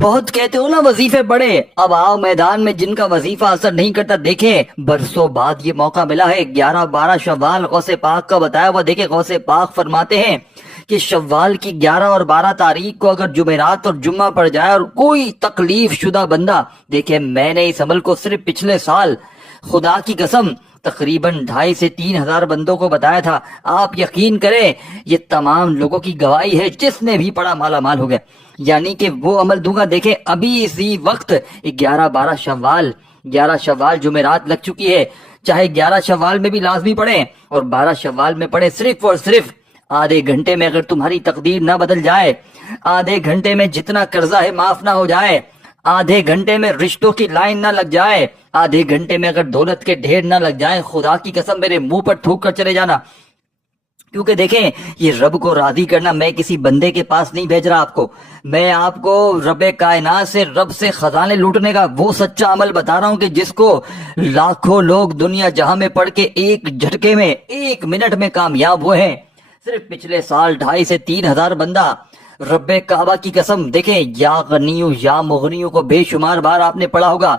بہت کہتے ہو نا وظیفے پڑے، اب آؤ میدان میں جن کا وظیفہ اثر نہیں کرتا دیکھیں برسوں بعد یہ موقع ملا ہے۔ 11-12 شوال غوث پاک کا بتایا ہوا، دیکھیں غوث پاک فرماتے ہیں کہ شوال کی 11 اور 12 تاریخ کو اگر جمعرات اور جمعہ پڑ جائے اور کوئی تکلیف شدہ بندہ، دیکھیں میں نے اس عمل کو صرف پچھلے سال خدا کی قسم تقریباً 2,500 سے 3,000 بندوں کو بتایا تھا، آپ یقین کریں یہ تمام لوگوں کی گواہی ہے، جس نے بھی پڑھا مالا مال ہو گیا۔ یعنی کہ وہ عمل دوں گا، دیکھیں ابھی اسی وقت 11 شوال جمعرات لگ چکی ہے، چاہے 11 شوال میں بھی لازمی پڑھیں اور 12 شوال میں پڑھیں، صرف اور صرف آدھے گھنٹے میں اگر تمہاری تقدیر نہ بدل جائے، آدھے گھنٹے میں جتنا قرضہ ہے معاف نہ ہو جائے، آدھے گھنٹے میں رشتوں کی لائن نہ لگ جائے، آدھے گھنٹے میں اگر دولت کے ڈھیر نہ لگ جائیں، خدا کی قسم میرے منہ پر تھوک کر چلے جانا، کیونکہ دیکھیں یہ رب کو راضی کرنا، میں کسی بندے کے پاس نہیں بھیج رہا آپ کو، میں آپ کو رب کائنات سے، رب سے خزانے لوٹنے کا وہ سچا عمل بتا رہا ہوں کہ جس کو لاکھوں لوگ دنیا جہاں میں پڑھ کے ایک جھٹکے میں، ایک منٹ میں کامیاب ہوئے ہیں۔ صرف پچھلے سال 2,500 سے 3,000 بندہ، رب کعبہ کی قسم، دیکھیں یا غنیوں یا مغنیوں کو بے شمار بار آپ نے پڑھا ہوگا،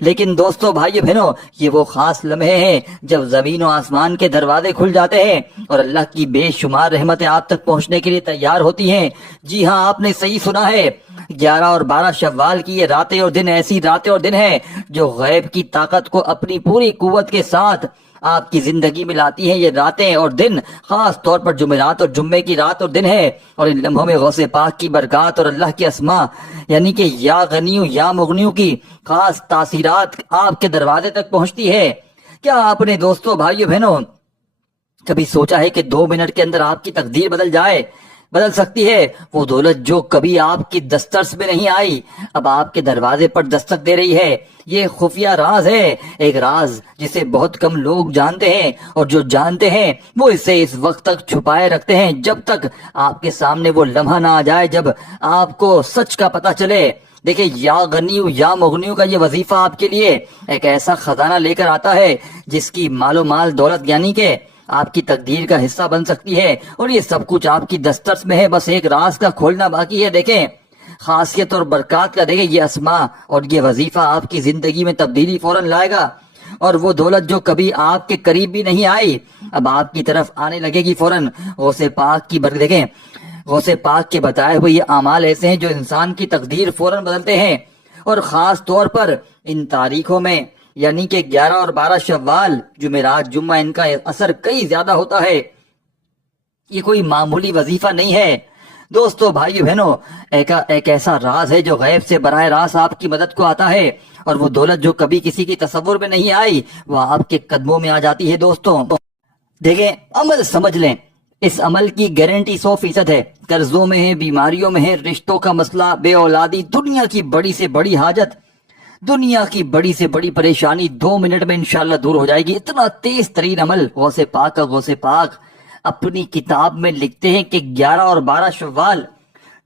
لیکن دوستو بھائیو بہنوں یہ وہ خاص لمحے ہیں جب زمین و آسمان کے دروازے کھل جاتے ہیں اور اللہ کی بے شمار رحمتیں آپ تک پہنچنے کے لیے تیار ہوتی ہیں۔ جی ہاں آپ نے صحیح سنا ہے، 11 اور 12 شوال کی یہ راتیں اور دن ایسی راتیں اور دن ہیں جو غیب کی طاقت کو اپنی پوری قوت کے ساتھ آپ کی زندگی میں لاتی ہیں۔ یہ راتیں اور دن خاص طور پر جمعرات اور جمعے کی رات اور دن ہے، اور ان لمحوں میں غوث پاک کی برکات اور اللہ کی اسماء یعنی کہ یا غنیوں یا مغنیوں کی خاص تاثیرات آپ کے دروازے تک پہنچتی ہے۔ کیا آپ نے دوستو بھائیو بہنوں کبھی سوچا ہے کہ 2 منٹ کے اندر آپ کی تقدیر بدل سکتی ہے؟ وہ دولت جو کبھی آپ کی دسترس میں نہیں آئی اب آپ کے دروازے پر دستک دے رہی ہے۔ یہ خفیہ راز ہے، ایک راز جسے بہت کم لوگ جانتے ہیں، اور جو جانتے ہیں وہ اسے اس وقت تک چھپائے رکھتے ہیں جب تک آپ کے سامنے وہ لمحہ نہ آ جائے جب آپ کو سچ کا پتہ چلے۔ دیکھیں یا غنیوں یا مغنیوں کا یہ وظیفہ آپ کے لیے ایک ایسا خزانہ لے کر آتا ہے جس کی مال و مال دولت یعنی کہ آپ کی تقدیر کا حصہ بن سکتی ہے، اور یہ سب کچھ آپ کی دسترس میں ہے، بس ایک راز کا کھولنا باقی ہے۔ دیکھیں خاصیت اور برکات کا، دیکھیں یہ اسماء اور یہ وظیفہ آپ کی زندگی میں تبدیلی فوراً لائے گا، اور وہ دولت جو کبھی آپ کے قریب بھی نہیں آئی اب آپ کی طرف آنے لگے گی فوراً۔ غوث پاک کی دیکھیں غوث پاک کے بتائے ہوئے یہ اعمال ایسے ہیں جو انسان کی تقدیر فوراً بدلتے ہیں، اور خاص طور پر ان تاریخوں میں یعنی کہ 11 اور 12 شوال جمعرات جمعہ ان کا اثر کئی زیادہ ہوتا ہے۔ یہ کوئی معمولی وظیفہ نہیں ہے دوستو بھائیو بہنوں، ایک ایسا راز ہے جو غیب سے براہ راست آپ کی مدد کو آتا ہے، اور وہ دولت جو کبھی کسی کی تصور میں نہیں آئی وہ آپ کے قدموں میں آ جاتی ہے۔ دوستوں دیکھیں عمل سمجھ لیں، اس عمل کی گارنٹی 100% ہے۔ قرضوں میں ہے، بیماریوں میں ہے، رشتوں کا مسئلہ، بے اولادی، دنیا کی بڑی سے بڑی حاجت، دنیا کی بڑی سے بڑی پریشانی 2 منٹ میں انشاءاللہ دور ہو جائے گی۔ اتنا تیز ترین عمل غوث پاک اپنی کتاب میں لکھتے ہیں کہ 11 اور 12 شوال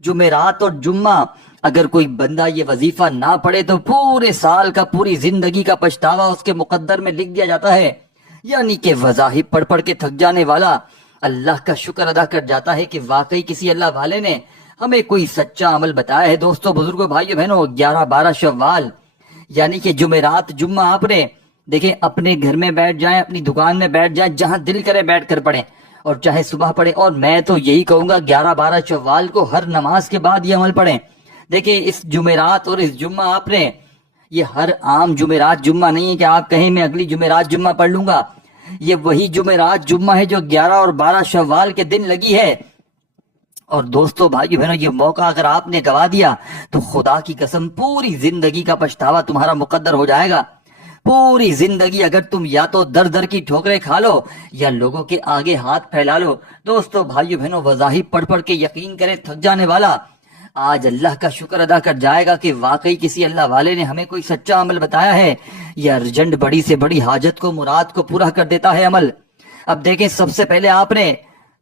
جمعرات اور جمعہ اگر کوئی بندہ یہ وظیفہ نہ پڑھے تو پورے سال کا، پوری زندگی کا پچھتاوا اس کے مقدر میں لکھ دیا جاتا ہے۔ یعنی کہ وظائف پڑھ پڑھ کے تھک جانے والا اللہ کا شکر ادا کر جاتا ہے کہ واقعی کسی اللہ والے نے ہمیں کوئی سچا عمل بتایا ہے۔ دوستو بزرگوں بھائیو بہنوں 11-12 شوال یعنی کہ جمعرات جمعہ آپ نے دیکھیں اپنے گھر میں بیٹھ جائیں، اپنی دکان میں بیٹھ جائیں، جہاں دل کرے بیٹھ کر پڑھیں، اور چاہے صبح پڑھیں، اور میں تو یہی کہوں گا 11-12 شوال کو ہر نماز کے بعد یہ عمل پڑھیں۔ دیکھیں اس جمعرات اور اس جمعہ آپ نے یہ ہر عام جمعرات جمعہ نہیں ہے کہ آپ کہیں میں اگلی جمعرات جمعہ پڑھ لوں گا، یہ وہی جمعرات جمعہ ہے جو 11 اور 12 شوال کے دن لگی ہے۔ اور دوستو بھائیو بہنوں یہ موقع اگر آپ نے گوا دیا تو خدا کی قسم پوری زندگی کا پچھتاوا تمہارا مقدر ہو جائے گا۔ پوری زندگی اگر تم یا تو در در کی ٹھوکریں کھا لو یا لوگوں کے آگے ہاتھ پھیلا لو، دوستو بھائیو بہنوں وظائف پڑھ پڑھ کے یقین کرے تھک جانے والا آج اللہ کا شکر ادا کر جائے گا کہ واقعی کسی اللہ والے نے ہمیں کوئی سچا عمل بتایا ہے۔ یہ ارجنٹ بڑی سے بڑی حاجت کو، مراد کو پورا کر دیتا ہے عمل۔ اب دیکھیں سب سے پہلے آپ نے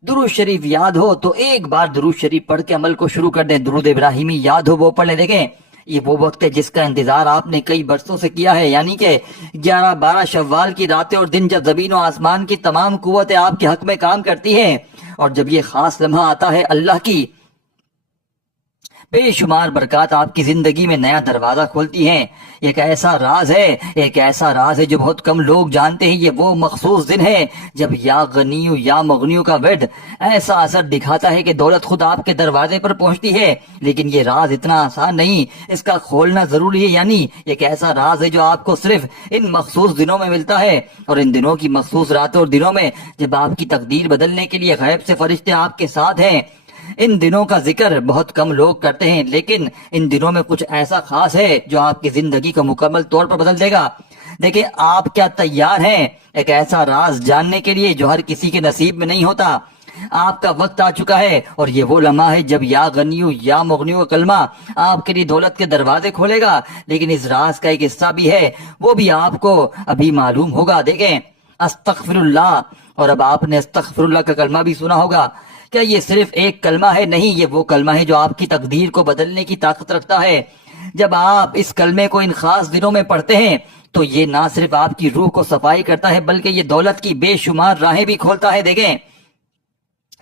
درود شریف یاد ہو تو ایک بار درود شریف پڑھ کے عمل کو شروع کر دیں۔ درود ابراہیمی یاد ہو وہ پڑھ لیں۔ دیکھیں یہ وہ وقت ہے جس کا انتظار آپ نے کئی برسوں سے کیا ہے، یعنی کہ 11-12 شوال کی راتیں اور دن جب زمین و آسمان کی تمام قوتیں آپ کے حق میں کام کرتی ہیں، اور جب یہ خاص لمحہ آتا ہے اللہ کی بے شمار برکات آپ کی زندگی میں نیا دروازہ کھولتی ہیں۔ ایک ایسا راز ہے جو بہت کم لوگ جانتے ہیں۔ یہ وہ مخصوص دن ہے جب یا غنیو یا مغنیو کا ورد ایسا اثر دکھاتا ہے کہ دولت خود آپ کے دروازے پر پہنچتی ہے۔ لیکن یہ راز اتنا آسان نہیں، اس کا کھولنا ضروری ہے۔ یعنی ایک ایسا راز ہے جو آپ کو صرف ان مخصوص دنوں میں ملتا ہے، اور ان دنوں کی مخصوص راتوں اور دنوں میں جب آپ کی تقدیر بدلنے کے لیے غیب سے فرشتے آپ کے ساتھ ہیں۔ ان دنوں کا ذکر بہت کم لوگ کرتے ہیں، لیکن ان دنوں میں کچھ ایسا خاص ہے جو آپ کی زندگی کو مکمل طور پر بدل دے گا۔ دیکھیں، آپ کیا تیار ہیں ایک ایسا راز جاننے کے لیے جو ہر کسی کے نصیب میں نہیں ہوتا؟ آپ کا وقت آ چکا ہے، اور یہ وہ لمحہ ہے جب یا غنیو یا مغنیو کا کلمہ آپ کے لیے دولت کے دروازے کھولے گا۔ لیکن اس راز کا ایک حصہ بھی ہے، وہ بھی آپ کو ابھی معلوم ہوگا۔ دیکھیں، استغفر اللہ، اور اب آپ نے استغفر اللہ کا کلمہ بھی سنا ہوگا۔ کیا یہ صرف ایک کلمہ ہے؟ نہیں، یہ وہ کلمہ ہے جو آپ کی تقدیر کو بدلنے کی طاقت رکھتا ہے۔ جب آپ اس کلمے کو ان خاص دنوں میں پڑھتے ہیں تو یہ نہ صرف آپ کی روح کو صفائی کرتا ہے بلکہ یہ دولت کی بے شمار راہیں بھی کھولتا ہے۔ دیکھیں،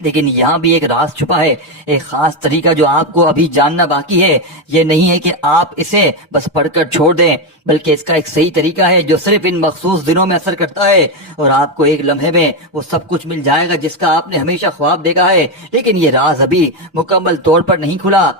لیکن یہاں بھی ایک راز چھپا ہے، ایک خاص طریقہ جو آپ کو ابھی جاننا باقی ہے۔ یہ نہیں ہے کہ آپ اسے بس پڑھ کر چھوڑ دیں، بلکہ اس کا ایک صحیح طریقہ ہے جو صرف ان مخصوص دنوں میں اثر کرتا ہے، اور آپ کو ایک لمحے میں وہ سب کچھ مل جائے گا جس کا آپ نے ہمیشہ خواب دیکھا ہے۔ لیکن یہ راز ابھی مکمل طور پر نہیں کھلا،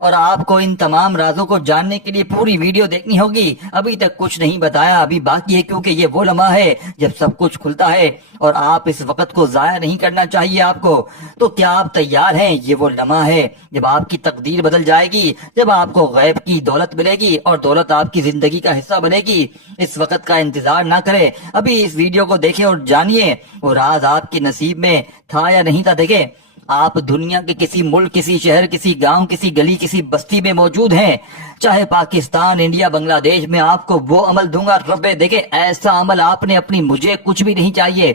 اور آپ کو ان تمام رازوں کو جاننے کے لیے پوری ویڈیو دیکھنی ہوگی۔ ابھی تک کچھ نہیں بتایا، ابھی باقی ہے، کیونکہ یہ وہ لمحہ ہے جب سب کچھ کھلتا ہے، اور آپ اس وقت کو ضائع نہیں کرنا چاہیے آپ کو۔ تو کیا آپ تیار ہیں؟ یہ وہ لمحہ ہے جب آپ کی تقدیر بدل جائے گی، جب آپ کو غیب کی دولت ملے گی اور دولت آپ کی زندگی کا حصہ بنے گی۔ اس وقت کا انتظار نہ کریں، ابھی اس ویڈیو کو دیکھیں اور جانیے وہ راز آپ کے نصیب میں تھا یا نہیں تھا۔ دیکھیں، آپ دنیا کے کسی ملک، کسی شہر، کسی گاؤں، کسی گلی، کسی بستی میں موجود ہیں، چاہے پاکستان، انڈیا، بنگلہ دیش، میں آپ کو وہ عمل دوں گا رب۔ دیکھیں، ایسا عمل آپ نے اپنی، مجھے کچھ بھی نہیں چاہیے،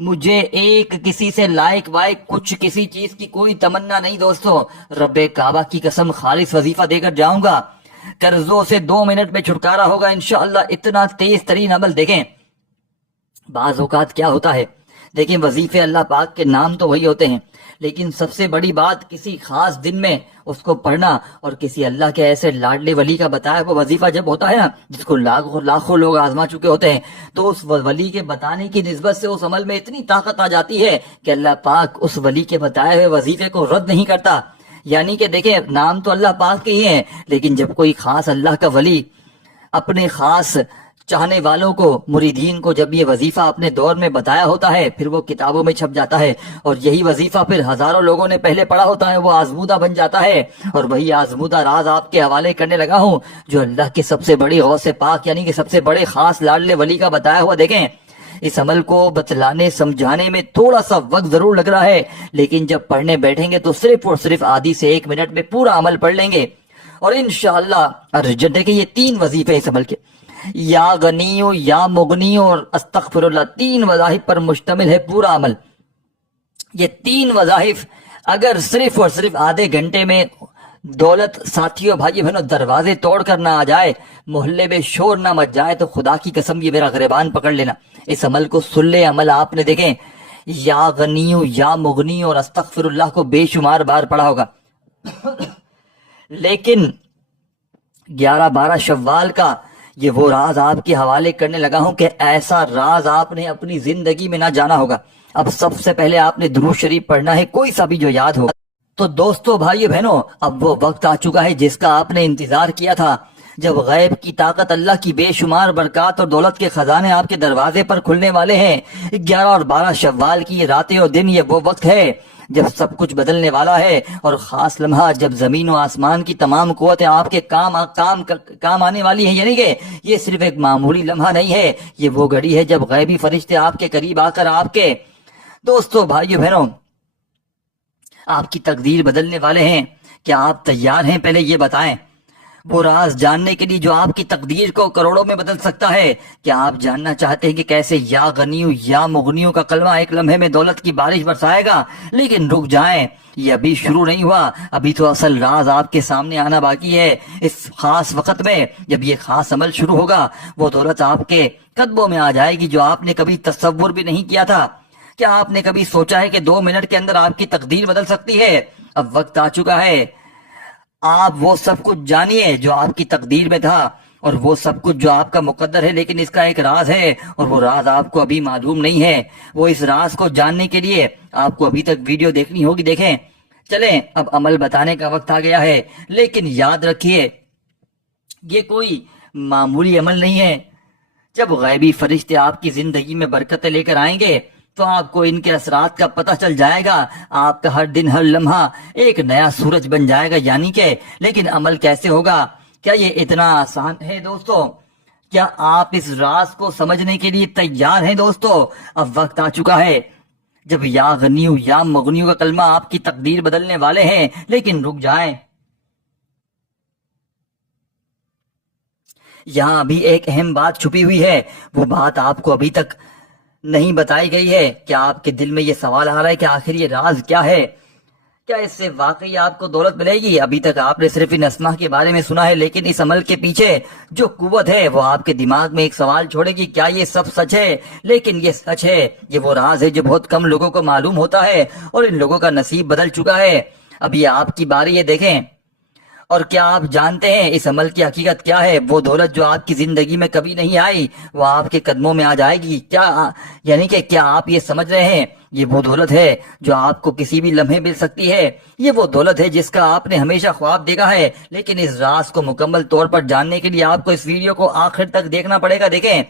مجھے ایک کسی سے لائک وائک کچھ کسی چیز کی کوئی تمنا نہیں دوستو۔ رب کعبہ کی قسم، خالص وظیفہ دے کر جاؤں گا، قرضوں سے 2 منٹ میں چھٹکارا ہوگا انشاءاللہ۔ اتنا تیز ترین عمل۔ دیکھیں، بعض اوقات کیا ہوتا ہے، دیکھیں، وظیفے اللہ پاک کے نام تو وہی ہوتے ہیں، لیکن سب سے بڑی بات کسی خاص دن میں اس کو پڑھنا، اور کسی اللہ کے ایسے لاڈلے ولی کا بتایا وہ وظیفہ جب ہوتا ہے نا، جس کو لاکھوں لوگ آزما چکے ہوتے ہیں، تو اس ولی کے بتانے کی نسبت سے اس عمل میں اتنی طاقت آ جاتی ہے کہ اللہ پاک اس ولی کے بتائے ہوئے وظیفے کو رد نہیں کرتا۔ یعنی کہ دیکھیں، نام تو اللہ پاک کے ہی ہیں، لیکن جب کوئی خاص اللہ کا ولی اپنے خاص چاہنے والوں کو، مریدین کو، جب یہ وظیفہ اپنے دور میں بتایا ہوتا ہے، پھر وہ کتابوں میں چھپ جاتا ہے، اور یہی وظیفہ پھر ہزاروں لوگوں نے پہلے پڑھا ہوتا ہے، وہ آزمودہ بن جاتا ہے، اور وہی آزمودہ راز آپ کے حوالے کرنے لگا ہوں جو اللہ کے سب سے بڑی غوث پاک یعنی کہ سب سے بڑے خاص لاڈلے ولی کا بتایا ہوا۔ دیکھیں، اس عمل کو بتلانے سمجھانے میں تھوڑا سا وقت ضرور لگ رہا ہے، لیکن جب پڑھنے بیٹھیں گے تو صرف اور صرف آدھی سے 1 منٹ میں پورا عمل پڑھ لیں گے، اور انشاءاللہ دیکھیں، یہ 3 وظیفے اس عمل کے، یا غنیو، یا مغنیو اور استغفر اللہ، 3 وظائف پر مشتمل ہے پورا عمل۔ یہ 3 وظائف اگر صرف اور صرف آدھے گھنٹے میں دولت ساتھیوں، بھائی بہنوں، دروازے توڑ کر نہ آ جائے، محلے میں شور نہ مچ جائے، تو خدا کی قسم یہ میرا گریبان پکڑ لینا، اس عمل کو سن لے۔ عمل آپ نے دیکھیں، یا غنیو یا مغنیو اور استغفر اللہ کو بے شمار بار پڑھا ہوگا، لیکن 11-12 شوال کا یہ وہ راز آپ کے حوالے کرنے لگا ہوں کہ ایسا راز آپ نے اپنی زندگی میں نہ جانا ہوگا۔ اب سب سے پہلے آپ نے درود شریف پڑھنا ہے، کوئی سا بھی جو یاد ہو۔ تو دوستو، بھائی بہنوں، اب وہ وقت آ چکا ہے جس کا آپ نے انتظار کیا تھا، جب غیب کی طاقت، اللہ کی بے شمار برکات اور دولت کے خزانے آپ کے دروازے پر کھلنے والے ہیں۔ 11 اور 12 شوال کی یہ راتیں اور دن، یہ وہ وقت ہے جب سب کچھ بدلنے والا ہے، اور خاص لمحہ جب زمین و آسمان کی تمام قوتیں آپ کے کام آنے والی ہیں۔ یعنی کہ یہ صرف ایک معمولی لمحہ نہیں ہے، یہ وہ گھڑی ہے جب غیبی فرشتے آپ کے قریب آ کر آپ کے، دوستو، بھائیو بہنوں، آپ کی تقدیر بدلنے والے ہیں۔ کیا آپ تیار ہیں؟ پہلے یہ بتائیں، وہ راز جاننے کے لیے جو آپ کی تقدیر کو کروڑوں میں بدل سکتا ہے۔ کیا آپ جاننا چاہتے ہیں کہ کیسے یا غنیو یا مغنیو کا کلمہ ایک لمحے میں دولت کی بارش برسائے گا؟ لیکن رک جائیں، یہ ابھی شروع نہیں ہوا، ابھی تو اصل راز آپ کے سامنے آنا باقی ہے۔ اس خاص وقت میں جب یہ خاص عمل شروع ہوگا، وہ دولت آپ کے قدموں میں آ جائے گی جو آپ نے کبھی تصور بھی نہیں کیا تھا۔ کیا آپ نے کبھی سوچا ہے کہ 2 منٹ کے اندر آپ کی تقدیر بدل سکتی ہے؟ اب وقت آ چکا ہے، آپ وہ سب کچھ جانیے جو آپ کی تقدیر میں تھا، اور وہ سب کچھ جو آپ کا مقدر ہے، لیکن اس کا ایک راز ہے اور وہ راز آپ کو ابھی معلوم نہیں ہے۔ وہ اس راز کو جاننے کے لیے آپ کو ابھی تک ویڈیو دیکھنی ہوگی۔ دیکھیں، چلیں اب عمل بتانے کا وقت آ گیا ہے، لیکن یاد رکھیے یہ کوئی معمولی عمل نہیں ہے۔ جب غیبی فرشتے آپ کی زندگی میں برکتیں لے کر آئیں گے تو آپ کو ان کے اثرات کا پتہ چل جائے گا۔ آپ کا ہر دن ہر لمحہ ایک نیا سورج بن جائے گا، یعنی کہ لیکن عمل کیسے ہوگا؟ کیا یہ اتنا آسان ہے دوستو؟ کیا آپ اس راز کو سمجھنے کے لیے تیار ہیں دوستو؟ اب وقت آ چکا ہے جب یا غنیو یا مغنیو کا کلمہ آپ کی تقدیر بدلنے والے ہیں، لیکن رک جائیں، یہاں ابھی ایک اہم بات چھپی ہوئی ہے۔ وہ بات آپ کو ابھی تک نہیں بتائی گئی ہے۔ کیا آپ کے دل میں یہ سوال آ رہا ہے کہ آخر یہ راز کیا ہے؟ کیا اس سے واقعی آپ کو دولت ملے گی؟ ابھی تک آپ نے صرف ان اسما کے بارے میں سنا ہے، لیکن اس عمل کے پیچھے جو قوت ہے وہ آپ کے دماغ میں ایک سوال چھوڑے گی، کیا یہ سب سچ ہے؟ لیکن یہ سچ ہے، یہ وہ راز ہے جو بہت کم لوگوں کو معلوم ہوتا ہے، اور ان لوگوں کا نصیب بدل چکا ہے۔ اب یہ آپ کی باری ہے، دیکھیں۔ اور کیا آپ جانتے ہیں اس عمل کی حقیقت کیا ہے؟ وہ دولت جو آپ کی زندگی میں کبھی نہیں آئی وہ آپ کے قدموں میں آ جائے گی۔ کیا یعنی کہ کیا آپ یہ سمجھ رہے ہیں یہ وہ دولت ہے جو آپ کو کسی بھی لمحے مل سکتی ہے؟ یہ وہ دولت ہے جس کا آپ نے ہمیشہ خواب دیکھا ہے، لیکن اس راز کو مکمل طور پر جاننے کے لیے آپ کو اس ویڈیو کو آخر تک دیکھنا پڑے گا۔ دیکھیں،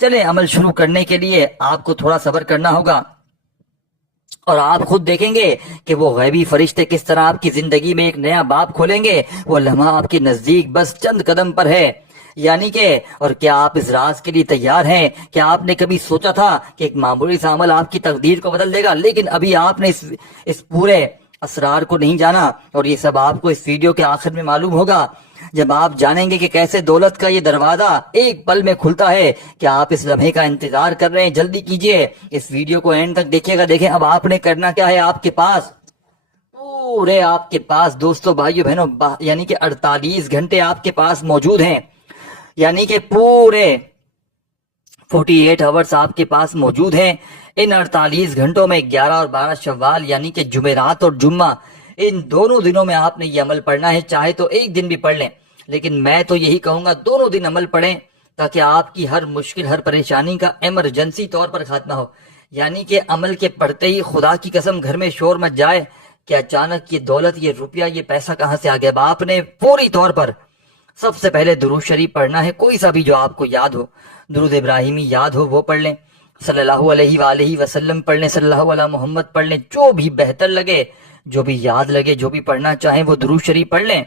چلیں عمل شروع کرنے کے لیے آپ کو تھوڑا صبر کرنا ہوگا، اور آپ خود دیکھیں گے کہ وہ غیبی فرشتے کس طرح آپ کی زندگی میں ایک نیا باب کھولیں گے۔ وہ لمحہ آپ کے نزدیک بس چند قدم پر ہے، یعنی کہ اور کیا آپ اس راز کے لیے تیار ہیں؟ کیا آپ نے کبھی سوچا تھا کہ ایک معمولی سا عمل آپ کی تقدیر کو بدل دے گا؟ لیکن ابھی آپ نے اس پورے اسرار کو نہیں جانا، اور یہ سب آپ کو اس ویڈیو کے آخر میں معلوم ہوگا، جب آپ جانیں گے کہ کیسے دولت کا یہ دروازہ ایک پل میں کھلتا ہے۔ کیا آپ اس لمحے کا انتظار کر رہے ہیں؟ جلدی کیجئے، اس ویڈیو کو اینڈ تک دیکھیے گا۔ دیکھیں اب آپ نے کرنا کیا ہے، آپ کے پاس پورے آپ کے پاس دوستو بھائیو بہنوں یعنی کہ 48 گھنٹے آپ کے پاس موجود ہیں، یعنی کہ پورے 48 آورز آپ کے پاس موجود ہیں۔ ان 48 گھنٹوں میں 11 اور 12 شوال یعنی کہ جمعرات اور جمعہ، ان دونوں دنوں میں آپ نے یہ عمل پڑھنا ہے۔ چاہے تو ایک دن بھی پڑھ لیں، لیکن میں تو یہی کہوں گا دونوں دن عمل پڑھیں، تاکہ آپ کی ہر مشکل ہر پریشانی کا ایمرجنسی طور پر خاتمہ ہو۔ یعنی کہ عمل کے پڑھتے ہی خدا کی قسم گھر میں شور مچ جائے کہ اچانک یہ دولت یہ روپیہ یہ پیسہ کہاں سے آ گیا۔ اب آپ نے فوری طور پر سب سے پہلے درود شریف پڑھنا ہے، کوئی سا بھی جو آپ کو یاد ہو، درود ابراہیمی یاد ہو وہ پڑھ لیں، صلی اللہ علیہ وآلہ وسلم پڑھ لیں، صلی اللہ علیہ محمد پڑھ لیں، جو بھی بہتر لگے، جو بھی یاد لگے، جو بھی پڑھنا چاہیں وہ درود شریف پڑھ لیں۔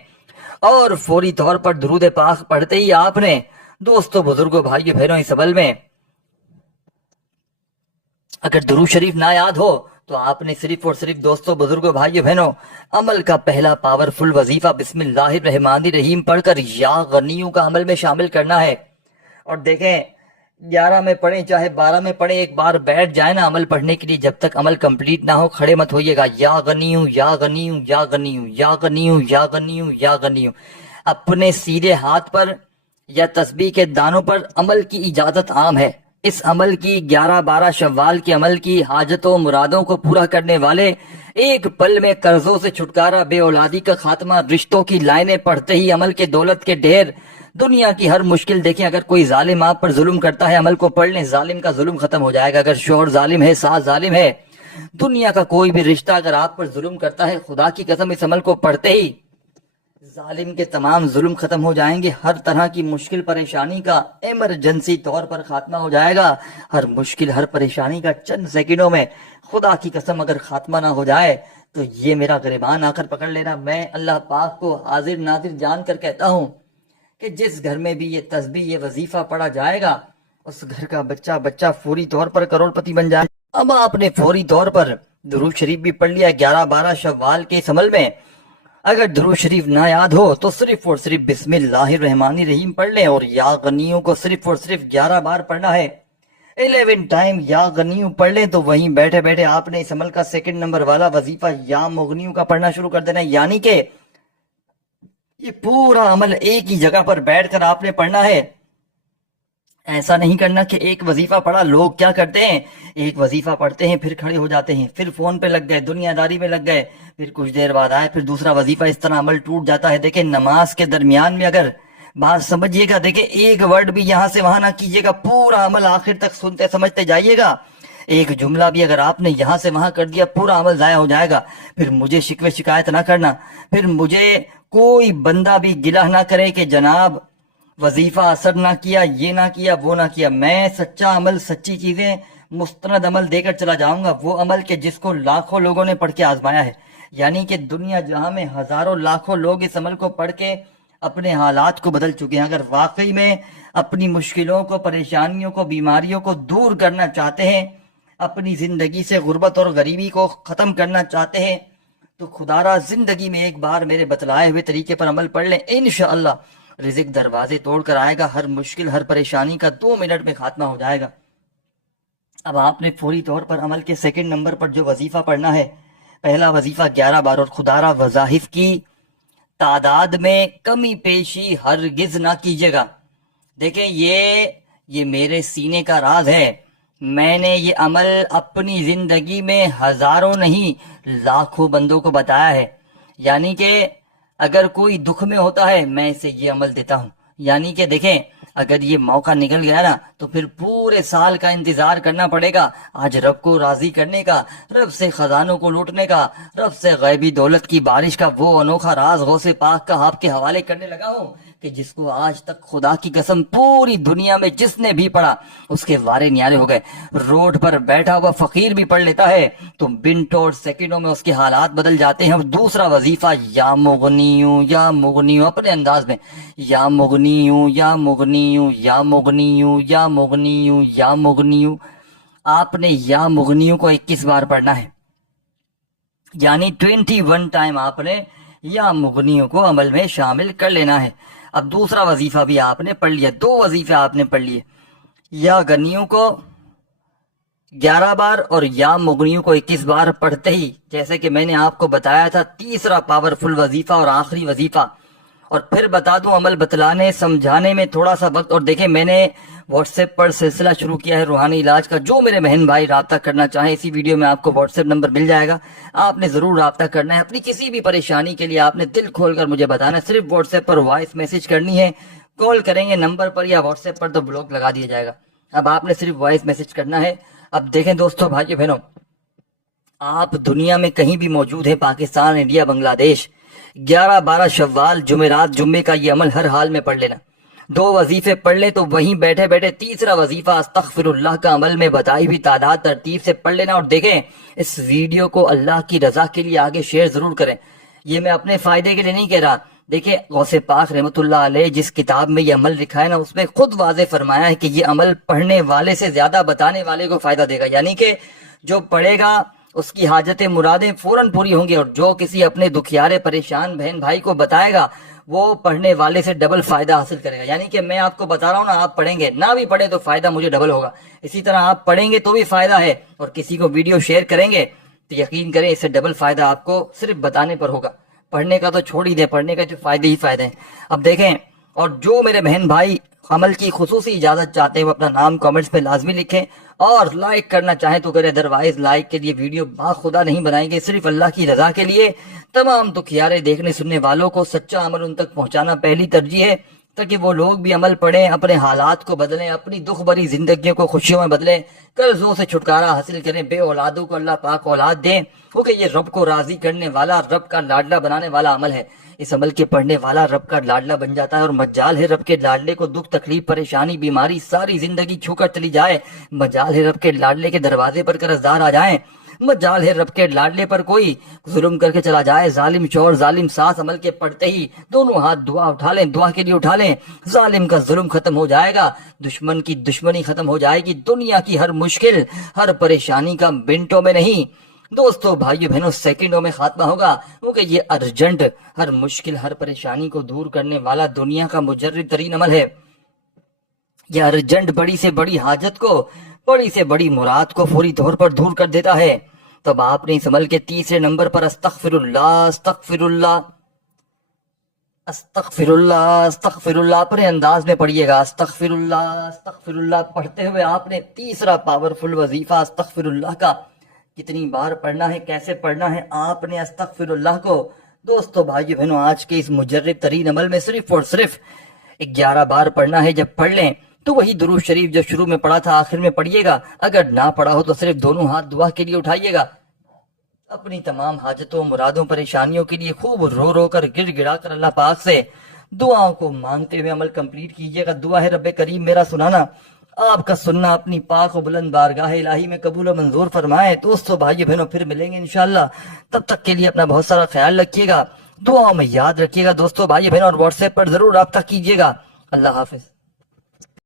اور فوری طور پر درود پاک پڑھتے ہی آپ نے دوستو بزرگوں بھائیو بہنوں اس عمل میں اگر درود شریف نہ یاد ہو تو آپ نے صرف اور صرف دوستو بزرگوں بھائیو بہنوں عمل کا پہلا پاورفل وظیفہ بسم اللہ الرحمن الرحیم پڑھ کر یا غنیوں کا عمل میں شامل کرنا ہے۔ اور دیکھیں 11 میں پڑھیں چاہے 12 میں پڑھیں، ایک بار بیٹھ جائیں نا عمل پڑھنے کے لیے، جب تک عمل کمپلیٹ نہ ہو کھڑے مت ہوئیے گا۔ یا غنیوں یا غنیوں یا غنیوں یا غنیوں یا غنیوں یا غنیوں، اپنے سیدھے ہاتھ پر یا تسبیح کے دانوں پر عمل کی اجازت عام ہے۔ اس عمل کی 11-12 شوال کے عمل کی حاجتوں مرادوں کو پورا کرنے والے ایک پل میں قرضوں سے چھٹکارا، بے اولادی کا خاتمہ، رشتوں کی لائنیں پڑھتے ہی عمل کے دولت کے ڈھیر، دنیا کی ہر مشکل۔ دیکھیں اگر کوئی ظالم آپ پر ظلم کرتا ہے عمل کو پڑھ لیں، ظالم کا ظلم ختم ہو جائے گا۔ اگر شوہر ظالم ہے، ساس ظالم ہے، دنیا کا کوئی بھی رشتہ اگر آپ پر ظلم کرتا ہے، خدا کی قسم اس عمل کو پڑھتے ہی ظالم کے تمام ظلم ختم ہو جائیں گے۔ ہر طرح کی مشکل پریشانی کا ایمرجنسی طور پر خاتمہ ہو جائے گا۔ ہر مشکل ہر پریشانی کا چند سیکنڈوں میں خدا کی قسم اگر خاتمہ نہ ہو جائے تو یہ میرا گریبان آ کر پکڑ لینا، میں اللہ پاک کو حاضر ناظر جان کر کہتا ہوں کہ جس گھر میں بھی یہ تسبیح یہ وظیفہ پڑھا جائے گا اس گھر کا بچہ فوری طور پر کروڑ پتی بن جائے۔ اب آپ نے فوری طور پر درود شریف بھی پڑھ لیا 11-12 شوال کے اس عمل میں۔ اگر درود شریف نہ یاد ہو تو صرف اور صرف بسم اللہ الرحمن الرحیم پڑھ لیں، اور یا غنیوں کو صرف اور صرف 11 بار پڑھنا ہے۔ 11 ٹائم یا غنیوں پڑھ لیں تو وہیں بیٹھے بیٹھے آپ نے اس عمل کا سیکنڈ نمبر والا وظیفہ یا مغنیوں کا پڑھنا شروع کر دینا ہے، یعنی کہ یہ پورا عمل ایک ہی جگہ پر بیٹھ کر آپ نے پڑھنا ہے۔ ایسا نہیں کرنا کہ ایک وظیفہ پڑھا. لوگ کیا کرتے ہیں, ایک وظیفہ پڑھتے ہیں پھر کھڑے ہو جاتے ہیں, پھر فون پہ لگ گئے, دنیا داری میں لگ گئے, پھر کچھ دیر بعد آئے پھر دوسرا وظیفہ. اس طرح عمل ٹوٹ جاتا ہے. دیکھیں نماز کے درمیان میں اگر بات سمجھیے گا, دیکھیں ایک ورڈ بھی یہاں سے وہاں نہ کیجیے گا, پورا عمل آخر تک سنتے سمجھتے جائیے گا. ایک جملہ بھی اگر آپ نے یہاں سے وہاں کر دیا پورا عمل ضائع ہو جائے گا. پھر مجھے شکوے شکایت نہ کرنا, پھر مجھے کوئی بندہ بھی گلہ نہ کرے کہ جناب وظیفہ اثر نہ کیا, یہ نہ کیا, وہ نہ کیا. میں سچا عمل, سچی چیزیں, مستند عمل دے کر چلا جاؤں گا. وہ عمل کہ جس کو لاکھوں لوگوں نے پڑھ کے آزمایا ہے, یعنی کہ دنیا جہاں میں ہزاروں لاکھوں لوگ اس عمل کو پڑھ کے اپنے حالات کو بدل چکے ہیں. اگر واقعی میں اپنی مشکلوں کو, پریشانیوں کو, بیماریوں کو دور کرنا چاہتے ہیں, اپنی زندگی سے غربت اور غریبی کو ختم کرنا چاہتے ہیں, تو خدا را زندگی میں ایک بار میرے بتلائے ہوئے طریقے پر عمل پڑھ لیں. انشاءاللہ رزق دروازے توڑ کر آئے گا. ہر مشکل, ہر پریشانی کا 2 منٹ میں خاتمہ ہو جائے گا. اب آپ نے فوری طور پر عمل کے سیکنڈ نمبر پر جو وظیفہ پڑھنا ہے, پہلا وظیفہ 11 بار. اور خدا را وظائف کی تعداد میں کمی پیشی ہرگز نہ کیجیے گا. دیکھیں یہ میرے سینے کا راز ہے. میں نے یہ عمل اپنی زندگی میں ہزاروں نہیں لاکھوں بندوں کو بتایا ہے. یعنی کہ اگر کوئی دکھ میں ہوتا ہے میں اسے یہ عمل دیتا ہوں. یعنی کہ دیکھیں اگر یہ موقع نکل گیا نا تو پھر پورے سال کا انتظار کرنا پڑے گا. آج رب کو راضی کرنے کا, رب سے خزانوں کو لوٹنے کا, رب سے غیبی دولت کی بارش کا وہ انوکھا راز غوث پاک کا آپ کے حوالے کرنے لگا ہوں کہ جس کو آج تک خدا کی قسم پوری دنیا میں جس نے بھی پڑھا اس کے وارے نیارے ہو گئے. روڈ پر بیٹھا ہوا فقیر بھی پڑھ لیتا ہے تو منٹوں اور سیکنڈوں میں اس کے حالات بدل جاتے ہیں. اور دوسرا وظیفہ یا مغنیوں, یا مغنیوں, اپنے انداز میں یا مغنیوں, یا مغنیوں, یا مغنیوں, یا مغنیوں, یا مغنیوں. آپ نے یا مغنیوں کو 21 بار پڑھنا ہے, یعنی 21 ٹائم آپ نے یا مغنیوں کو عمل میں شامل کر لینا ہے. اب دوسرا وظیفہ بھی آپ نے پڑھ لیا, 2 وظیفے آپ نے پڑھ لیے. یا غنیوں کو 11 بار اور یا مغنیوں کو 21 بار پڑھتے ہی, جیسے کہ میں نے آپ کو بتایا تھا, تیسرا پاورفل وظیفہ اور آخری وظیفہ. اور پھر بتا دوں عمل بتلانے سمجھانے میں تھوڑا سا وقت. اور دیکھیں میں نے واٹس ایپ پر سلسلہ شروع کیا ہے روحانی علاج کا. جو میرے بہن بھائی رابطہ کرنا چاہیں, اسی ویڈیو میں آپ کو واٹس ایپ نمبر مل جائے گا, آپ نے ضرور رابطہ کرنا ہے. اپنی کسی بھی پریشانی کے لیے آپ نے دل کھول کر مجھے بتانا ہے. صرف واٹس ایپ پر وائس میسج کرنی ہے, کال کریں گے نمبر پر یا واٹس ایپ پر تو بلاک لگا دیا جائے گا. اب آپ نے صرف وائس میسج کرنا ہے. اب دیکھیں دوستو, بھائیو بہنوں, آپ دنیا میں کہیں بھی موجود ہیں, پاکستان, انڈیا, بنگلہ دیش, 11-12 شوال جمعرات جمعے کا یہ عمل ہر حال میں پڑھ لینا. 2 وظیفے پڑھ لیں تو وہیں بیٹھے بیٹھے تیسرا وظیفہ استغفر اللہ کا عمل میں بتائی ہوئی تعداد ترتیب سے پڑھ لینا. اور دیکھیں اس ویڈیو کو اللہ کی رضا کے لیے آگے شیئر ضرور کریں. یہ میں اپنے فائدے کے لیے نہیں کہہ رہا. دیکھیں غوث پاک رحمت اللہ علیہ جس کتاب میں یہ عمل لکھا ہے نا, اس میں خود واضح فرمایا ہے کہ یہ عمل پڑھنے والے سے زیادہ بتانے والے کو فائدہ دے گا. یعنی کہ جو پڑھے گا اس کی حاجتیں مرادیں فوراً پوری ہوں گی, اور جو کسی اپنے دکھیارے پریشان بہن بھائی کو بتائے گا وہ پڑھنے والے سے ڈبل فائدہ حاصل کرے گا. یعنی کہ میں آپ کو بتا رہا ہوں نا, آپ پڑھیں گے, نہ بھی پڑھیں تو فائدہ مجھے ڈبل ہوگا. اسی طرح آپ پڑھیں گے تو بھی فائدہ ہے, اور کسی کو ویڈیو شیئر کریں گے تو یقین کریں اس سے ڈبل فائدہ آپ کو صرف بتانے پر ہوگا. پڑھنے کا تو چھوڑ ہی دیں, پڑھنے کا جو فائدے ہی فائدے ہیں. اب دیکھیں, اور جو میرے بہن بھائی عمل کی خصوصی اجازت چاہتے ہیں وہ اپنا نام کامنٹس پہ لازمی لکھیں, اور لائک کرنا چاہیں تو کریں. ادروائز لائک کے لیے ویڈیو خدا نہیں بنائیں گے, صرف اللہ کی رضا کے لیے. تمام دکھیارے دیکھنے سننے والوں کو سچا عمل ان تک پہنچانا پہلی ترجیح ہے, تاکہ وہ لوگ بھی عمل پڑھیں, اپنے حالات کو بدلیں, اپنی دکھ بھری زندگیوں کو خوشیوں میں بدلیں, قرضوں سے چھٹکارا حاصل کریں, بے اولادوں کو اللہ پاک اولاد دیں, کیونکہ یہ رب کو راضی کرنے والا, رب کا لاڈلا بنانے والا عمل ہے. اس عمل کے پڑھنے والا رب کا لاڈلا بن جاتا ہے, اور مجال ہے رب کے لاڈلے کو دکھ تکلیف پریشانی بیماری ساری زندگی چھو کر چلی جائے. مجال ہے رب کے لاڈلے کے دروازے پر قرضدار آ جائیں. مجال ہے رب کے لاڈلے پر کوئی ظلم کر کے چلا جائے, ظالم شوہر ظالم ساس عمل کے پڑھتے ہی دونوں ہاتھ دعا اٹھا لیں, دعا کے لیے اٹھا لیں. ظالم کا ظلم ختم ہو جائے گا, دشمن کی دشمنی ختم ہو جائے گی. دنیا کی ہر مشکل, ہر پریشانی کا منٹوں میں نہیں دوستو بھائیو بہنوں سیکنڈوں میں خاتمہ ہوگا, کیونکہ یہ ارجنٹ, ہر مشکل, ہر پریشانی کو دور کرنے والا دنیا کا مجرب ترین عمل ہے. یہ ارجنٹ بڑی سے بڑی حاجت کو, بڑی سے بڑی مراد کو فوری طور پر دور کر دیتا ہے. تب آپ نے اس عمل کے تیسرے نمبر پر استغفر اللہ, استغفر اللہ, استغفر اللہ اپنے انداز میں پڑھیے گا. استغفر اللہ پڑھتے ہوئے آپ نے تیسرا پاورفل وظیفہ استغفر اللہ کا کتنی بار پڑھنا ہے, کیسے پڑھنا ہے. آپ نے استغفر اللہ کو دوستو بھائی بہنوں آج کے اس مجرب ترین عمل میں صرف اور صرف 11 بار پڑھنا ہے. جب پڑھ لیں تو وہی درود شریف جو شروع میں پڑھا تھا آخر میں پڑھیے گا. اگر نہ پڑھا ہو تو صرف دونوں ہاتھ دعا کے لیے اٹھائیے گا. اپنی تمام حاجتوں, مرادوں, پریشانیوں کے لیے خوب رو رو کر گر گڑا کر اللہ پاک سے دعاؤں کو مانگتے ہوئے عمل کمپلیٹ کیجیے گا. دعا ہے رب کریم میرا سنانا, آپ کا سننا اپنی پاک و بلند بارگاہ الہی میں قبول و منظور فرمائے. دوستو بھائی بہنوں پھر ملیں گے انشاءاللہ. تب تک کے لیے اپنا بہت سارا خیال رکھیے گا, دعاؤں میں یاد رکھیے گا دوستو بھائی بہنوں, اور واٹس ایپ پر ضرور رابطہ کیجیے گا. اللہ حافظ.